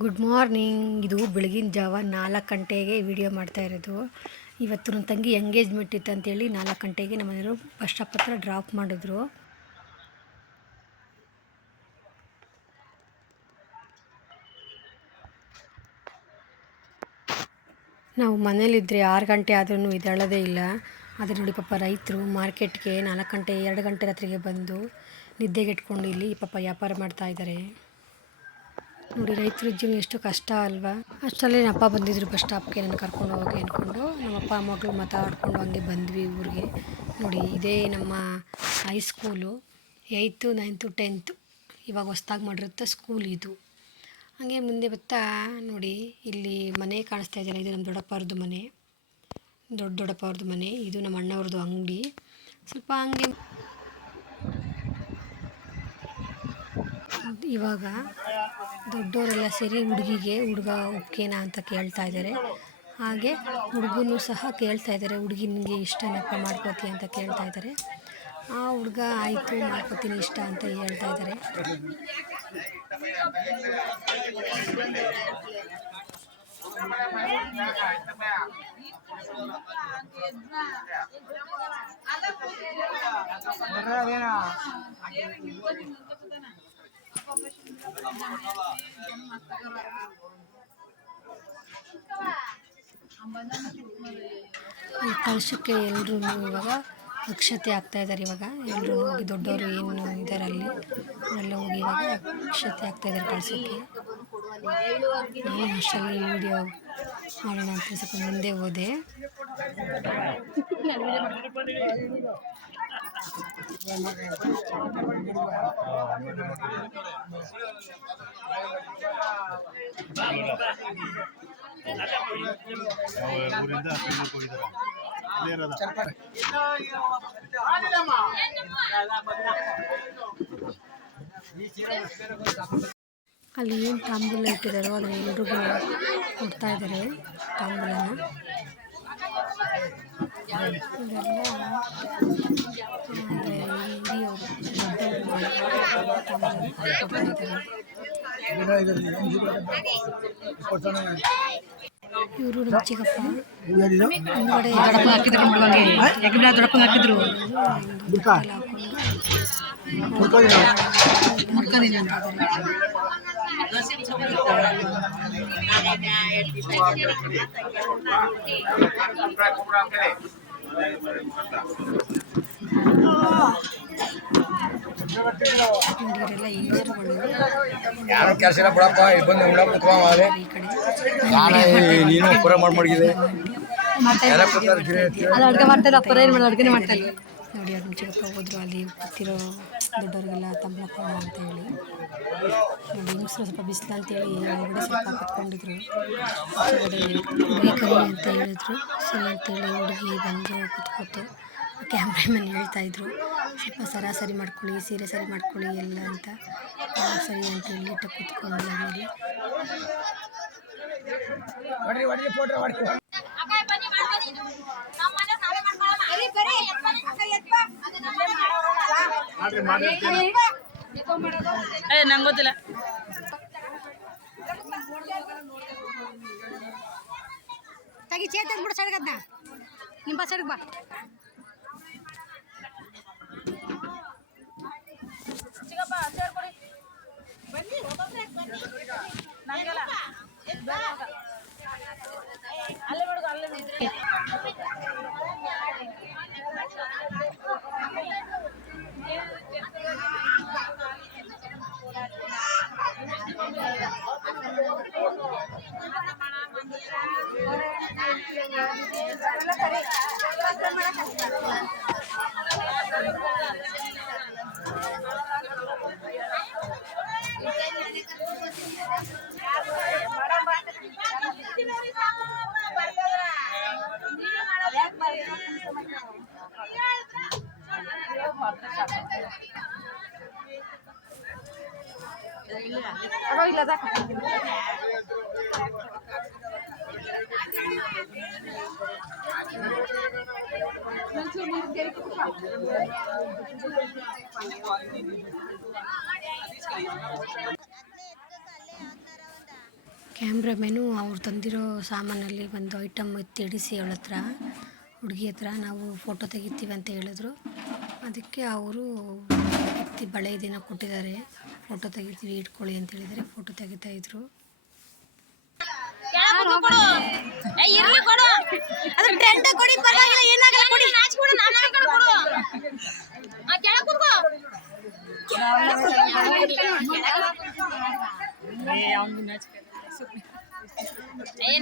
Good morning. ಇದು ಬೆಳಗಿನ ಜಾವ 4 ಗಂಟೆಗೆ ವಿಡಿಯೋ ಮಾಡ್ತಾ ಇರೋದು. ಇವತ್ತು ನನ್ನ ತಂಗಿ ಎಂಗೇಜ್ಮೆಂಟ್ ಇತ್ತು ಅಂತೇಳಿ 4 ಗಂಟೆಗೆ ನಮ್ಮ ಮನೆಯವರು ಬಸ್ ಸ್ಟಾಪ್ ಹತ್ರ ಡ್ರಾಪ್ ಮಾಡಿದ್ರು. ನಾವು ಮನೇಲಿದ್ದರೆ 6 ಗಂಟೆ ಆದ್ರೂ ಎದ್ದೇಳೋದೇ ಇಲ್ಲ. ಆದರೆ ನೋಡಿ ಪಾಪ ರೈತರು ಮಾರ್ಕೆಟ್ಗೆ 4 ಗಂಟೆ 2 ಗಂಟೆ ರಾತ್ರಿಗೆ ಬಂದು ನಿದ್ದೆಗೆಟ್ಕೊಂಡು ಇಲ್ಲಿ ಪಾಪ ವ್ಯಾಪಾರ ಮಾಡ್ತಾ ಇದ್ದಾರೆ. ನೋಡಿ ರೈತರ ಜೀವನ ಎಷ್ಟು ಕಷ್ಟ ಅಲ್ವಾ. ಅಷ್ಟರಲ್ಲಿ ನಮ್ಮ ಅಪ್ಪ ಬಂದಿದ್ರು ಬಸ್ ಸ್ಟಾಪ್ಗೆ ನನ್ನ ಕರ್ಕೊಂಡು ಹೋಗೋಕೆ ಅಂದ್ಕೊಂಡು. ನಮ್ಮಪ್ಪ ಮಗಳು ಮಾತಾಡ್ಕೊಂಡು ಹಂಗೆ ಬಂದ್ವಿ ಊರಿಗೆ. ನೋಡಿ ಇದೇ ನಮ್ಮ ಹೈಸ್ಕೂಲು, 8th 9th 10th ಇವಾಗ ಹೊಸ್ದಾಗಿ ಮಾಡಿರುತ್ತೆ ಸ್ಕೂಲ್ ಇದು. ಹಾಗೆ ಮುಂದೆ ಬರ್ತಾ ನೋಡಿ ಇಲ್ಲಿ ಮನೆ ಕಾಣಿಸ್ತಾ ಇದೆಯಲ್ಲ, ಇದು ನಮ್ಮ ದೊಡ್ಡಪ್ಪವ್ರದ್ದು ಮನೆ, ದೊಡ್ಡಪ್ಪವ್ರದ್ದು ಮನೆ. ಇದು ನಮ್ಮ ಅಣ್ಣವ್ರದ್ದು ಅಂಗಡಿ. ಸ್ವಲ್ಪ ಹಂಗೆ ಇವಾಗ ದೊಡ್ಡವರೆಲ್ಲ ಸೇರಿ ಹುಡುಗ ಉಕ್ಕೇನಾ ಅಂತ ಕೇಳ್ತಾ ಇದ್ದಾರೆ. ಹಾಗೆ ಹುಡುಗನೂ ಸಹ ಕೇಳ್ತಾ ಇದ್ದಾರೆ, ಹುಡುಗಿ ನಿಮಗೆ ಇಷ್ಟನಪ್ಪ ಮಾಡ್ಕೋತೀಯ ಅಂತ ಕೇಳ್ತಾ ಇದ್ದಾರೆ. ಆ ಹುಡುಗ ಆಯಿತು ಮಾಡ್ಕೋತೀನಿ ಇಷ್ಟ ಅಂತ ಹೇಳ್ತಾ ಇದ್ದಾರೆ. ಈ ಕಳಶಕ್ಕೆ ಎಲ್ಲರೂ ಇವಾಗ ಅಕ್ಷತೆ ಹಾಕ್ತಾ ಇದ್ದಾರೆ. ಇವಾಗ ಎಲ್ಲರೂ ಹೋಗಿ ದೊಡ್ಡವರು ಏನು ಇದ್ದಾರೆ ಅಲ್ಲಿ ಅವರೆಲ್ಲ ಹೋಗಿ ಇವಾಗ ಅಕ್ಷತೆ ಹಾಕ್ತಾ ಇದ್ದಾರೆ ಕಳಶಕ್ಕೆ. ನಾನು ಅಷ್ಟರಲ್ಲಿ ವಿಡಿಯೋ ಮಾಡೋಣ ಅಂತ ಸ್ವಲ್ಪ ಮುಂದೆ ಹೋದೆ. ಅಲ್ಲಿ ಏನು ತಾಂಬೂಲ ಇಟ್ಟಿದ್ದಾರೋ ಅದನ್ನ ಎಲ್ರಿಗೂ ಕೊಡ್ತಾ ಇದ್ದಾರೆ ತಾಂಬೂಲನ. ಇದೆಲ್ಲ ಹಿರಿಯವರು ದೊಡ್ಡವರು ತಾಂಬೂಲ ಕೊಡ್ತಾ ಇದ್ದಾರೆ. ಇವರು ನಮ್ಮ ಚಿಕ್ಕಪ್ಪ ಹಿಂಗಡೆ ದೊಡ್ಡಪ್ಪ ಹಾಕಿದ್ರು ಇವರೆಲ್ಲ ಇಂಜಿನಿಯರ್ಗಳು. ನೋಡಿ ಅವ್ರ ಚಿಕ್ಕಪ್ಪ ಹೋದ್ರು ಅಲ್ಲಿ ಕೂತಿರೋ ದೊಡ್ಡವ್ರಿಗೆಲ್ಲ ತಂಬಳ ಕೊಡ ಅಂತ ಹೇಳಿ. ನೋಡಿ ಹಿಂಗ್ಸರು ಸ್ವಲ್ಪ ಬಿಸಿಲು ಅಂತೇಳಿ ಹೊರಗಡೆ ಸ್ವಲ್ಪ ಕುತ್ಕೊಂಡಿದ್ರು. ಹೊರಗಡೆ ಹುಡುಗಿ ಕರಿ ಅಂತ ಹೇಳಿದ್ರು. ಸರಿ ಅಂತೇಳಿ ಹುಡುಗಿ ಬಂದು ಕುತ್ಕೋತು. ಕ್ಯಾಮ್ರಾಮನ್ ಹೇಳ್ತಾಯಿದ್ರು ಸ್ವಲ್ಪ ಸರಿ ಮಾಡ್ಕೊಳ್ಳಿ, ಸೀರೆ ಸರಿ ಮಾಡ್ಕೊಳ್ಳಿ ಎಲ್ಲ ಅಂತ. ಸರಿ ಅಂತೇಳಿ ನೀಟಾಗಿ ಕುತ್ಕೊಂಡು ಆಮೇಲೆ ನಂಗೆ ಗೊತ್ತಿಲ್ಲ. ತಗಿ ಚೇತನ್ ಬಿಡು ಸಡ್ಗದ್ನ ನಿಮ್ಮ ಸಡ್ಗ ಬಾ. ಕ್ಯಾಮ್ರಾಮೆನು ಅವ್ರು ತಂದಿರೋ ಸಾಮಾನಲ್ಲಿ ಒಂದು ಐಟಮ್ ಎತ್ತಿಡಿಸಿ ಅವಳ ಹತ್ರ, ಹುಡುಗಿ ಹತ್ರ ನಾವು ಫೋಟೋ ತೆಗಿತೀವಿ ಅಂತ ಹೇಳಿದ್ರು. ಅದಕ್ಕೆ ಅವರು ಎತ್ತಿ ಬಳೆ ದಿನ ಕೊಟ್ಟಿದ್ದಾರೆ, ಫೋಟೋ ತೆಗಿತೀವಿ ಇಟ್ಕೊಳ್ಳಿ ಅಂತ ಹೇಳಿದರೆ ಫೋಟೋ ತೆಗಿತಾಯಿದ್ರು.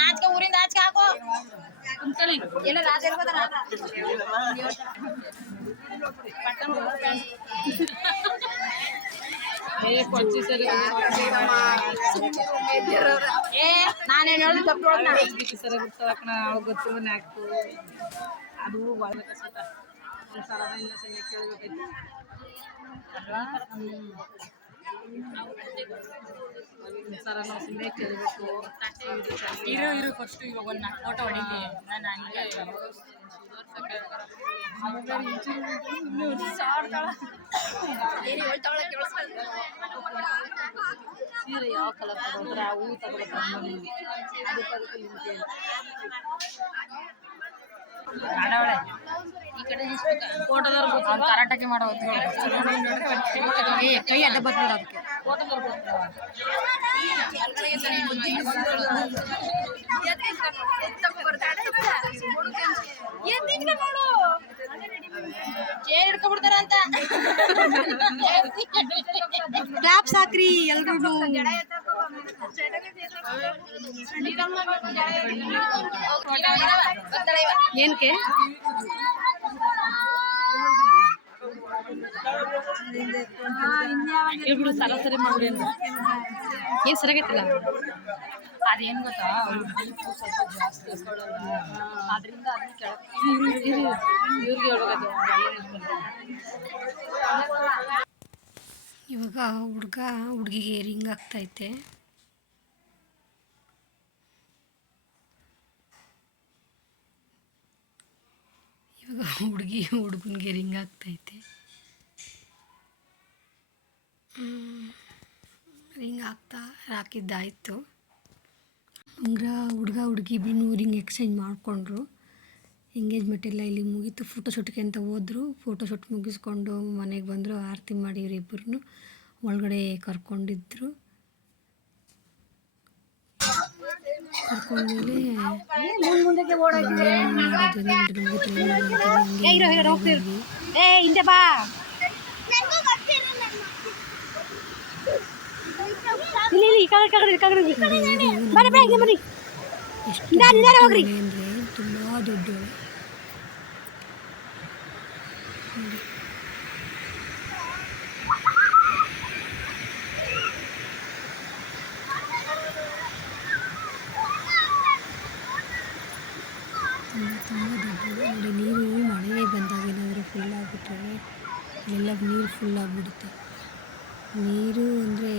ನಾಚಿಕೆ ಊರಿಂದ ನಾಚಿಕೆ ಹಾಕೋ ಎಲ್ಲ ರಾಜ ನಾನೇನು ಹೇಳಿ ತಪ್ಪು ಸರ ಗೊತ್ತಕಣ ಅವಳು ಗೊತ್ತಿರೋ ನಾಲ್ಕು ಅದು ಸರದಿಂದ ಸಂಜೆ ಕೇಳಬೇಕೈತಿ. ಸರ ನಾವು ಸುಮ್ಮನೆ ಕೇಳಬೇಕು. ಇರು ಫಸ್ಟು ಇವಾಗ ಒಂದು ನಾಲ್ಕು ಫೋಟೋ ಹೊಡಿತೀನಿ ನಾನು ಹಂಗೆ ಸೀರೆ ಯಾವ ಕಲರ್ ತಗೊಂಡ್ರೆ ಆ ಹೂ ತಗೊಳ್ತಾರೆ ಈ ಕಡೆ ಫೋಟೋದವ್ರು ಕರಾಟಕ್ಕೆ ಮಾಡೋ ಕೈ ಅಡ್ಡ ಬರ್ತಾರೆ ಅದಕ್ಕೆ ಫೋಟೋದವ್ರು ಚೇರ್ ಹಿಡ್ಕೊಬಿಡ್ತಾರ ಅಂತ ಕ್ಲಾಪ್ಸ್ ಹಾಕ್ರಿ ಎಲ್ರೂ. ಏನಕ್ಕೆ ಹೇಳ್ಬಿಡು ಸರಾಸರಿ ಮಾಡಿ ಅಂತ ಏನು ಸರಿಯಾಗೈತಲ್ಲ. ಅದೇನು ಗೊತ್ತಾ ಸ್ವಲ್ಪ ಜಾಸ್ತಿ ಅದರಿಂದ ಅದನ್ನ ಕೆಳಗೆ ಇವ್ರಿಗೆ ಹೇಳ್ಬೇಕು. ಇವಾಗ ಹುಡುಗಿಗೆ ರಿಂಗ್ ಆಗ್ತೈತೆ. ಇವಾಗ ಹುಡುಗನಿಗೆ ರಿಂಗ್ ಆಗ್ತೈತೆ. ರಿಂಗ್ ಹಾಕಿದ್ದಾಯಿತು. ಹುಡುಗಿ ಇಬ್ಬರೂ ರಿಂಗ್ ಎಕ್ಸ್ಚೇಂಜ್ ಮಾಡಿಕೊಂಡ್ರು. ಎಂಗೇಜ್ಮೆಂಟ್ ಎಲ್ಲ ಇಲ್ಲಿ ಮುಗೀತು. ಫೋಟೋಶೂಟ್ಗೆ ಅಂತ ಹೋದರು. ಫೋಟೋಶೂಟ್ ಮುಗಿಸ್ಕೊಂಡು ಮನೆಗೆ ಬಂದರು. ಆರತಿ ಮಾಡಿ ಇವರಿಬ್ಬರನ್ನು ಒಳಗಡೆ ಕರ್ಕೊಂಡ್ಮೇಲೆ ಅಂದರೆ ತುಂಬ ದೊಡ್ಡವಳು. ತುಂಬ ದೊಡ್ಡದು ನೋಡಿ. ನೀರು ಮಳೆ ಬಂದಾಗ ಏನಾದರೂ ಫುಲ್ ಆಗಿಬಿಟ್ರೆ ಎಲ್ಲ ನೀರು ಫುಲ್ ಆಗಿಬಿಡುತ್ತೆ. ನೀರು ಅಂದರೆ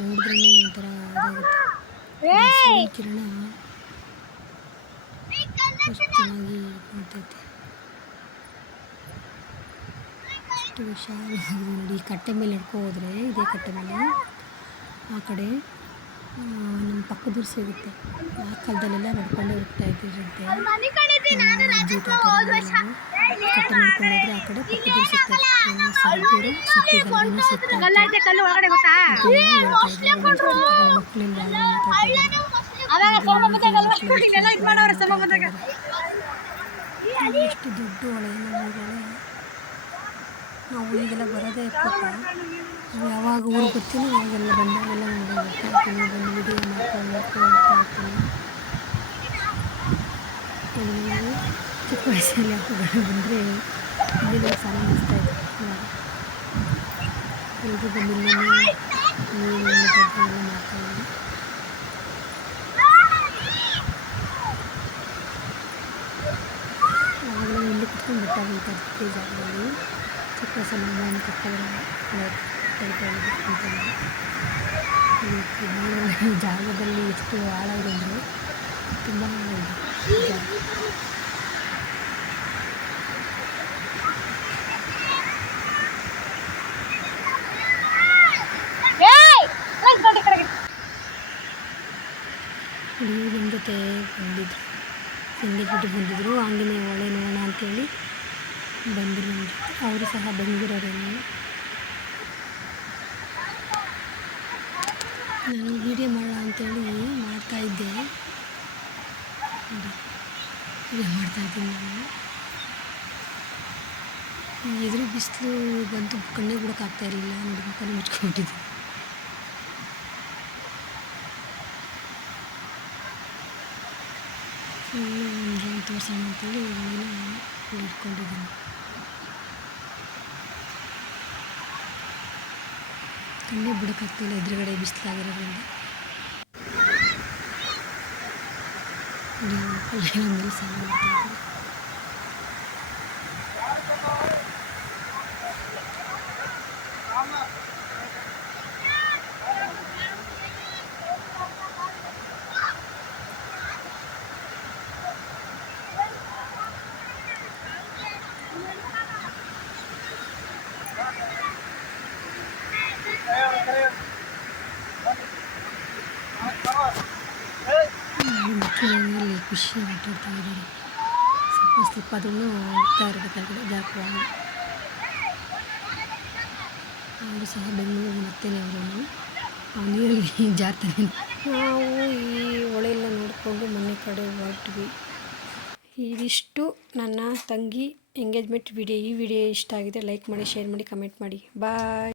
ನೋಡಿದ್ರೇ ಒಂಥರ ಇದಾಗುತ್ತೆ. ಕಿರಣ ಎಷ್ಟು ಚೆನ್ನಾಗಿ ಕಾಣ್ತೈತೆ, ಎಷ್ಟು ಹುಷಾರಾಗಿ ನೋಡಿ. ಕಟ್ಟೆ ಮೇಲೆ ನಡ್ಕೊ ಹೋದರೆ ಇದೇ ಕಟ್ಟೆ ಮೇಲೆ ಆ ಕಡೆ ನಮ್ಮ ಪಕ್ಕದೂರು ಸಿಗುತ್ತೆ. ಆ ಕಾಲದಲ್ಲೆಲ್ಲ ನಡ್ಕೊಂಡೇ ಹೋಗ್ತಾ ಇದ್ದಿರಂತೆ. ಅಜ್ಜಿ ತಾತ ಕಟ್ಟೆ ನಡ್ಕೊಂಡೋದ್ರೆ ಆ ಕಡೆ ಪಕ್ಕದೂರು ಸಿಗ್ತದೆ. ಸರಗೂರು ಸತ್ಯಗಲ್ಗನ ಸಿಗ್ತದೆ. ಎಷ್ಟು ದೊಡ್ಡ ಹೊಳೆ ನಮ್ಮೂರೊಳೆ. ನಾವು ಈಗೆಲ್ಲ ಬರೋದೇ ಪಾಪ. ನಾವು ಯಾವಾಗ ಊರಿಗೆ ಬರ್ತೀನೋ ಅವಾಗೆಲ್ಲ ಬಂದಾಗೆಲ್ಲ ನೋಡ್ತೀನಿ, ಬಂದು ವಿಡಿಯೋ ಮಾಡ್ಕೊಂಡು ಹೋಗ್ತಾ ಇರ್ತೀನಿ. ಚಿಕ್ಕ ವಯಸ್ಸಲ್ಲಿ ಹಬ್ಬಗಳು ಬಂದರೆ ಇಲ್ಲಿಂದ ಸಾಲ ಅನಿಸ್ತಾಯಿತ್ತು. ಎಲ್ರಿಗೂ ಬಂದಿಲ್ಲ ನೀರು ಎಲ್ಲ ಮಾಡ್ತಾಯಿದ್ವಿ. ಆವಾಗಲೇ ಇಲ್ಲಿ ಕುತ್ಕೊಂಡು ಬೆಟ್ಟ ಬೀಳ್ತಾ ಇರ್ತೀವಿ ಜಾಗದಲ್ಲಿ. ಚಿಕ್ಕ ವಯಸ್ಸಲ್ಲಿ ನಮ್ಮ ಕಟ್ತಾ ಈ ಜಾಗದಲ್ಲಿ ಎಷ್ಟು ಆಳ ಇದೆ ಅಂದರೆ ತುಂಬ ಇದೆ ಜಾಗ. ಹುಡುಗಿ ನಮ್ಮ ಜೊತೆ ಬಂದಿದ್ರು, ಎಂಗೇಜ್ಮೆಂಟಿಗೆ ಬಂದಿದ್ದರು. ಆಂಜನೇಯ ಹೊಳೆ ನೋಡೋಣ ಅಂಥೇಳಿ ಬಂದರು ನಮ್ಮ ಜೊತೆ. ಅವರು ಸಹ ಬೆಂಗಳೂರವರೇನೆ. ನಾನು ವೀಡಿಯೋ ಮಾಡೋಣ ಅಂಥೇಳಿ ಮಾಡ್ತಾಯಿದ್ದೆ, ವೀಡಿಯೋ ಮಾಡ್ತಾಯಿದ್ದೀನಿ ನಾನು. ಎದುರು ಬಿಸಿಲು ಬಂತು, ಕಣ್ಣೇ ಬಿಡೋಕ್ಕಾಗ್ತಾ ಇರಲಿಲ್ಲ, ನೋಡಿ ಮುಖನೇ ಮುಚ್ಕೊಂಡ್ಬಿಟ್ಟಿದ್ದೆ. ನಿಮಗೆ ತೋರಿಸೋಣ ಅಂತೇಳಿ ಇಟ್ಕೊಂಡಿದ್ದೀನಿ. ಕಣ್ಣೇ ಬಿಡೋಕ್ಕಾಗ್ತಿಲ್ಲ ಎದುರುಗಡೆ ಬಿಸಿಲಾಗಿರೋದ್ರಿಂದ. ಮೇಲೆ ಸಾಲ ಮಾಡ್ತಾಯಿದ್ದೀನಿ. ಮಕ್ಕಳಲ್ಲಿ ಖುಷಿ ಆಟಾಡ್ತಾ ಇದ್ದಾರೆ. ಸ್ವಲ್ಪ ಸ್ಲಿಪ್ ಆದ್ರೂ ಹೋಗ್ತಾ ಇರೋದು ಕೆಳಗಡೆ ಜಾರುವಾಗ. ಅವರು ಸಹ ಬೆಂಗಳೂರು ಮತ್ತೇನೆ ಅವರು ನೀರಲ್ಲಿ ಜಾರ್ತಾನೆ. ನಾವು ಈ ಹೊಳೆಲ್ಲ ನೋಡಿಕೊಂಡು ಮನೆ ಕಡೆ ಹೊರಟ್ವಿ. ಇದಿಷ್ಟು ನನ್ನ ತಂಗಿ ಎಂಗೇಜ್ಮೆಂಟ್ ವಿಡಿಯೋ. ಈ ವಿಡಿಯೋ ಇಷ್ಟ ಆಗಿದೆ ಲೈಕ್ ಮಾಡಿ, ಶೇರ್ ಮಾಡಿ, ಕಮೆಂಟ್ ಮಾಡಿ. ಬಾಯ್.